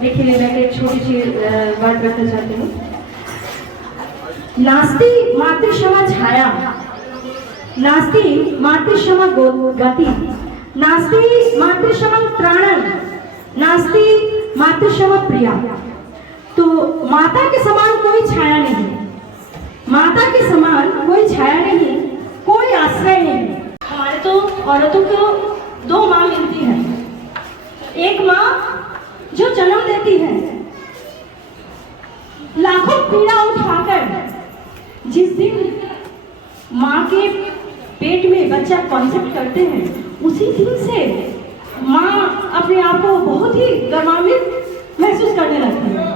देखिए मैं एक छोटी सी बात रखना चाहती हूँ। नास्ति मातृक्षमा छाया, नास्ति मातृक्षमा गति, नास्ति मातृक्षमा त्राणम, नास्ति मातृक्षमा प्रिया। तो माता के समान कोई छाया नहीं, माता के समान कोई छाया नहीं, कोई आश्रय नहीं। हमारे तो औरतों को दो माँ मिलती है। एक माँ जो जन्म देती है, लाखों पीड़ा उठाकर जिस दिन माँ के पेट में बच्चा कॉन्सेप्ट करते हैं, उसी दिन से माँ अपने आप को बहुत ही गौरवान्वित महसूस करने लगती है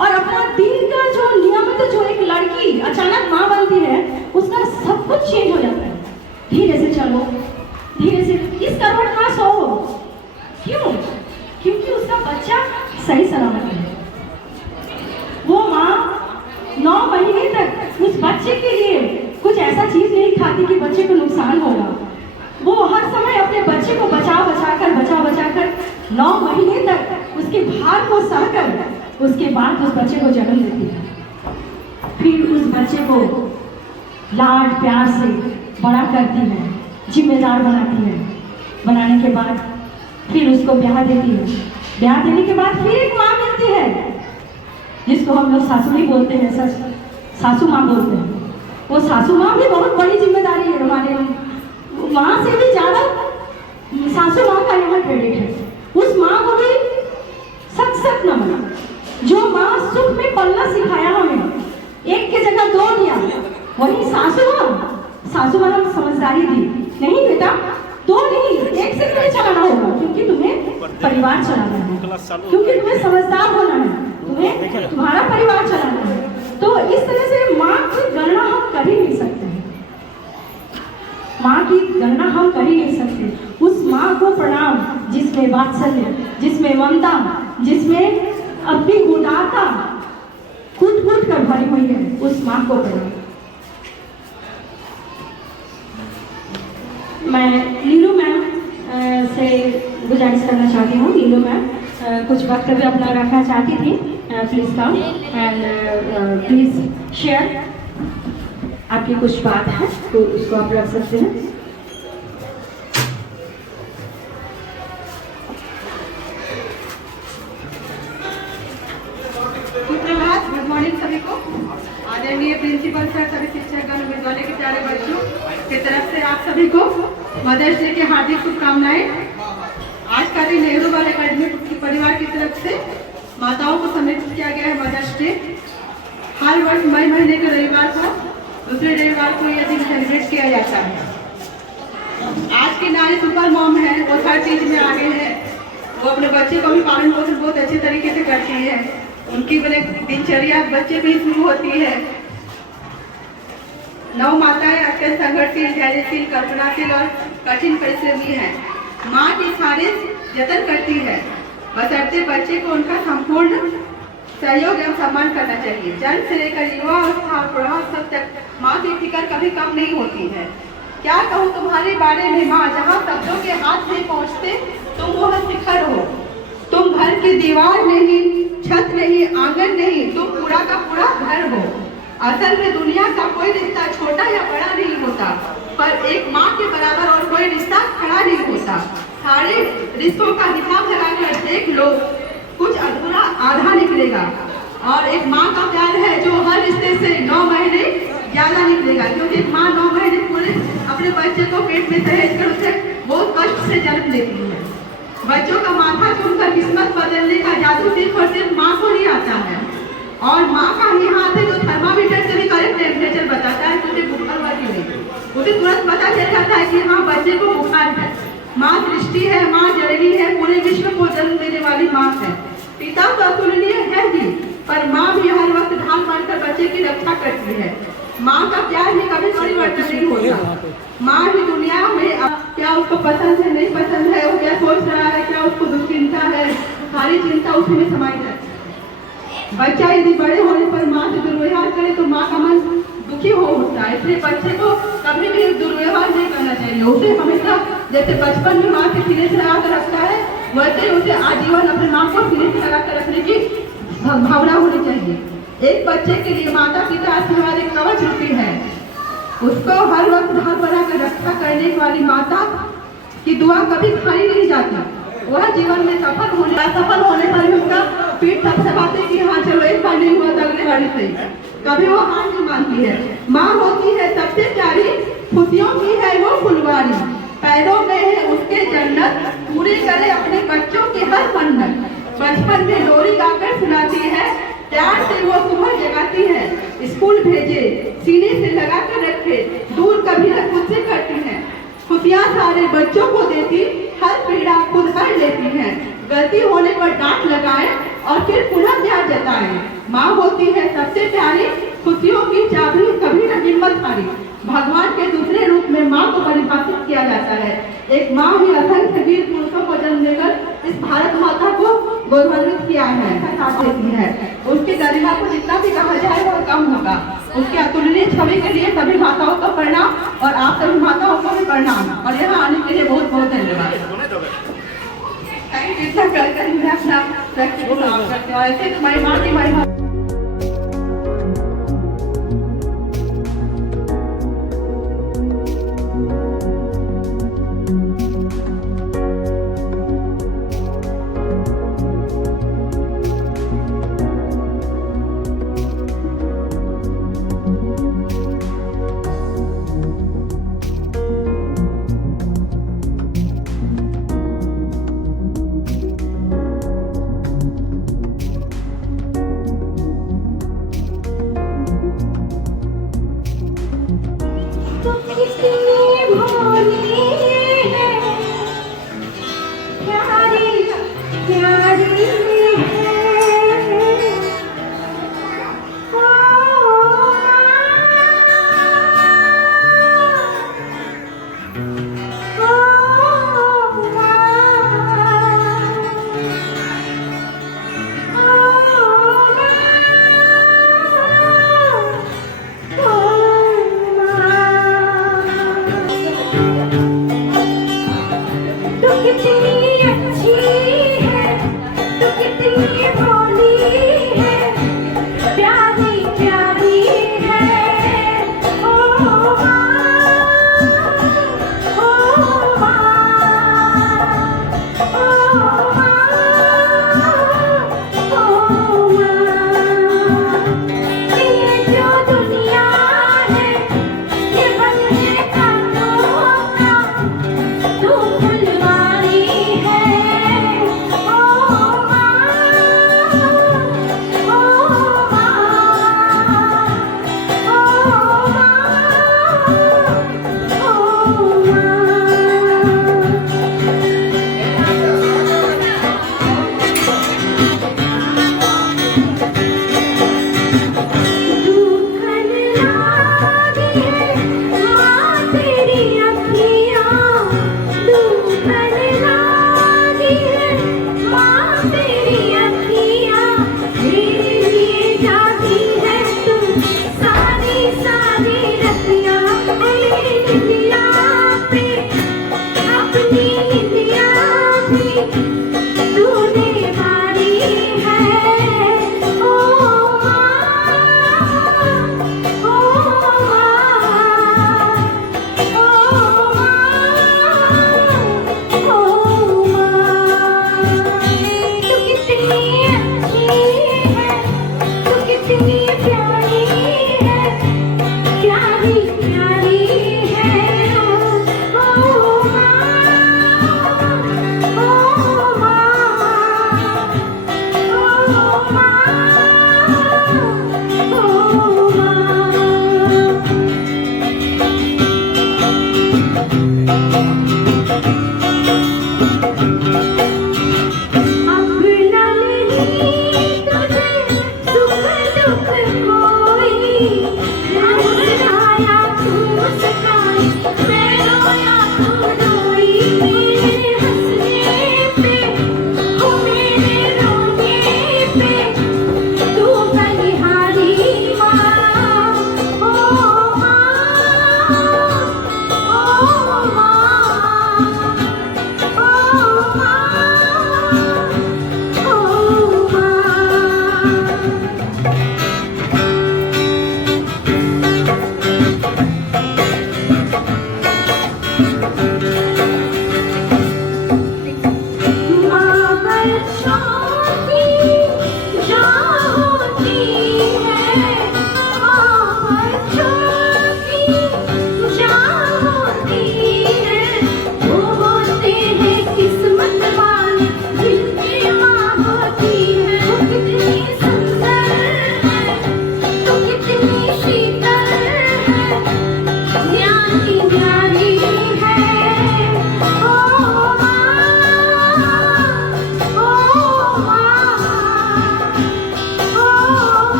और अपना दिन का जो नियमित जो एक लड़की अचानक माँ बनती है, उसका सब कुछ चेंज हो जाता है। धीरे से चलो, धीरे से इस करवट ना सो। क्यों? क्योंकि उसका बच्चा सही सलामत है। वो माँ 9 महीने तक उस बच्चे के लिए कुछ ऐसा चीज नहीं खाती कि बच्चे को नुकसान होगा। वो हर समय अपने बच्चे को बचा बचा कर 9 महीने तक उसके भार को सहकर उसके बाद उस बच्चे को जन्म देती है। फिर उस बच्चे को लाड प्यार से बड़ा करती है, जिम्मेदार बनाती है। बनाने के बाद फिर उसको ब्याह देती है। ब्याह देने के बाद फिर एक माँ मिलती है, जिसको हम लोग सासुरी बोलते हैं, सासू माँ बोलते हैं। वो सासू माँ भी बहुत बड़ी जिम्मेदारी है हमारे, माँ से भी ज्यादा सासू माँ का यहाँ क्रेडिट है। उस माँ को भी सख्त नमन, जो माँ सुख में पलना सिखाया हमें, एक की जगह 2 दिया। वही सासू माँ ने समझदारी दी, नहीं बेटा 2 नहीं, 1 से नहीं चलाना होगा, क्योंकि तुम्हें परिवार चलाना है, क्योंकि तुम्हें समझदार होना है, तुम्हें तुम्हारा परिवार चलाना है। तो इस तरह से माँ की गणना हम कर ही नहीं सकते, माँ की गणना हम कर ही नहीं सकते। उस माँ को प्रणाम जिसमें वात्सल्य, जिसमें ममता, जिसमें अपनी उदारता कूट कर भरी हुई है, उस माँ को प्रणाम। मैं लीलू मैम से गुजारिश करना चाहती हूँ। लीलू मैम कुछ वक्तव्य अपना रखना चाहती थी। Please come and please share. आपकी कुछ बात है तो उसको आप रख सकते हैं। सुप्रभात, गुड मॉर्निंग सभी को। आदरणीय प्रिंसिपल सर, सभी शिक्षकगण, विद्यालय के प्यारे बच्चों की तरफ से आप सभी को मदर्स डे की हार्दिक शुभकामनाएं। आज का दिन नेहरू बाल अकादमी परिवार की तरफ से माताओं को समर्पित किया गया है मदर्स डे। हर वर्ष मई महीने के रविवार को, दूसरे रविवार को यह दिन सेलिब्रेट किया जाता है। आज की नारी सुपर मॉम है, वो हर चीज में आगे है। वो अपने बच्चे को भी पालन पोषण बहुत अच्छे तरीके से करती है। उनकी दिनचर्या बच्चे भी शुरू होती है। 9 माताएं अत्यंत संघर्षशील, धैर्यशील, कल्पनाशील और कठिन परिश्रमी है। माँ की सारे जतन करती है, बशर्ते बच्चे को उनका संपूर्ण सहयोग एवं सम्मान करना चाहिए। जन्म से लेकर युवा अवस्था और प्रौढ़ावस्था तक माँ की फिक्र कभी कम नहीं होती है। क्या कहूँ तुम्हारे बारे में माँ, जहाँ शब्दों के हाथ नहीं पहुँचते तुम वह शिखर हो। तुम घर की दीवार नहीं, छत नहीं, आंगन नहीं, तुम पूरा का पूरा घर हो। असल में दुनिया का कोई रिश्ता छोटा या बड़ा नहीं होता, पर एक माँ के बराबर और कोई रिश्ता खड़ा नहीं होता। सारे रिश्तों का हिसाब लगाकर देख लो, कुछ अधूरा आधा निकलेगा। और एक माँ का प्यार है जो हर रिश्ते से 9 महीने ज्यादा निकलेगा, क्योंकि एक माँ 9 महीने पूरे अपने बच्चे को पेट में सहेज कर उसे बहुत कष्ट से जन्म देती है। बच्चों का माथा चूमकर किस्मत बदलने का जादू सिर्फ और सिर्फ माँ को ही आता है। और माँ का ही हाथ है जो थर्मामीटर से भी करेक्ट टेम्परेचर बताता है, तुझे बुखार हुआ कि नहीं। उसे तुरंत पता चल जाता है कि हाँ बच्चे को बुखार है। माँ दृष्टि है, माँ जननी है, पूरे विश्व को जन्म देने वाली माँ है। पिता तो अतुलनीय है ही, पर माँ भी हर वक्त ढाल मारकर बच्चे की रक्षा करती है। माँ का प्यार ही कभी परिवर्तन नहीं होता। माँ ही दुनिया में क्या उसको पसंद है, नहीं पसंद है, वो क्या सोच रहा है, क्या उसको दुश्चिंता है, सारी चिंता उसी में समाई रहती है। बच्चा यदि बड़े होने पर माँ से दुर्व्यवहार करे तो माँ का मन दुखी हो उठता है। इसलिए बच्चे को कभी भी दुर्व्यवहार नहीं करना चाहिए। उसे हमेशा जैसे बचपन में माँ के सीने से लगा कर रखता है, वैसे उसे आजीवन अपने माँ को सीने से लगा कर रखने की भावना होनी चाहिए। एक बच्चे के लिए माता पिता आशीर्वाद एक कवच रूपी है। उसको हर वक्त ढाल बनाकर रक्षा करने वाली माता की दुआ कभी खाली नहीं जाती। वह जीवन में सफल होने पर भी उसका पीठ थपथपाते कि हाँ चलो एक बार नहीं हुआ तो अगले बार से कभी वो हार नहीं मानती है। माँ होती है सबसे प्यारी, खुशियों की है वो फुलवारी, पैरों में है उसके जन्नत, पूरे करे अपने बच्चों की हर मन्नत। बचपन में लोरी गाकर सुनाती है, प्यार से वो सुबह जगाती है, स्कूल भेजे सीने से लगा कर रखे, दूर कभी न खुद से करती है। खुशियाँ सारे बच्चों को देती, हर पीड़ा खुद हर लेती है। गलती होने पर डांट लगाए और फिर पुनः प्यार जताए। माँ होती है सबसे प्यारी, खुशियों की चाबी कभी न हिम्मत हारी। भगवान के दूसरे रूप में माँ को परिभाषित किया जाता है। एक माँ ही असंख्य वीर पुरुषों को जन्म देकर इस भारत माता को गौरवान्वित किया है, साथ देती है। उसकी गरिमा को जितना भी कहा जाए वह कम होगा। उसके अतुलनीय छवि के लिए सभी माताओं का प्रणाम और आप सभी माताओं को भी प्रणाम और यहाँ आने के लिए बहुत बहुत धन्यवाद। इतना कर मैं अपना करती हूँ। ऐसे तुम्हारी माँ की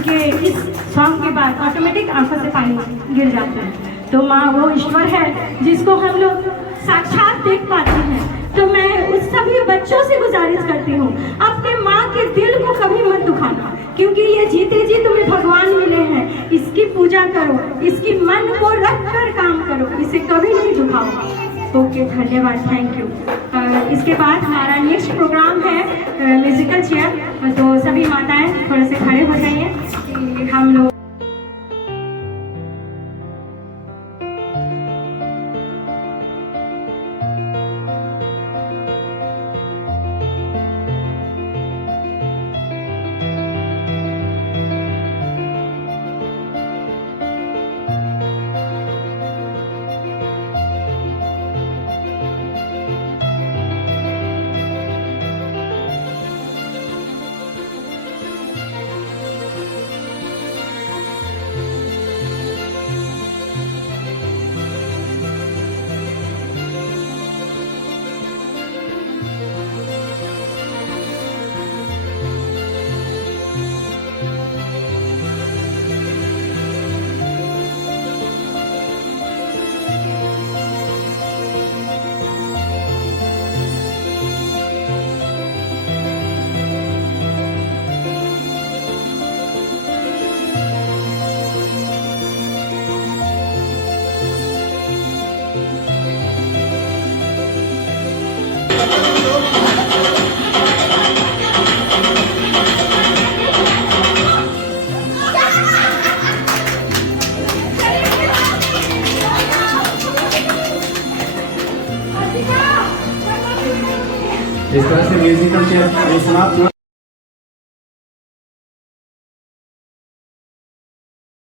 उनके इस सॉन्ग के बाद ऑटोमेटिक आंखों से पानी गिर जाता है। तो माँ वो ईश्वर है जिसको हम लोग साक्षात देख पाते हैं। तो मैं उस सभी बच्चों से गुजारिश करती हूँ, अपने माँ के दिल को कभी मत दुखाना, क्योंकि ये जीते जी तुम्हें भगवान मिले हैं। इसकी पूजा करो, इसकी मन को रख कर काम करो, इसे कभी नहीं दुखाओ। ओके, धन्यवाद, थैंक यू। इसके बाद हमारा नेक्स्ट प्रोग्राम है म्यूजिकल चेयर। तो सभी माताएं थोड़े से खड़े हो जाइए कि हम लोग इस तरह से म्यूजिकल चेयर समाप्त हुआ।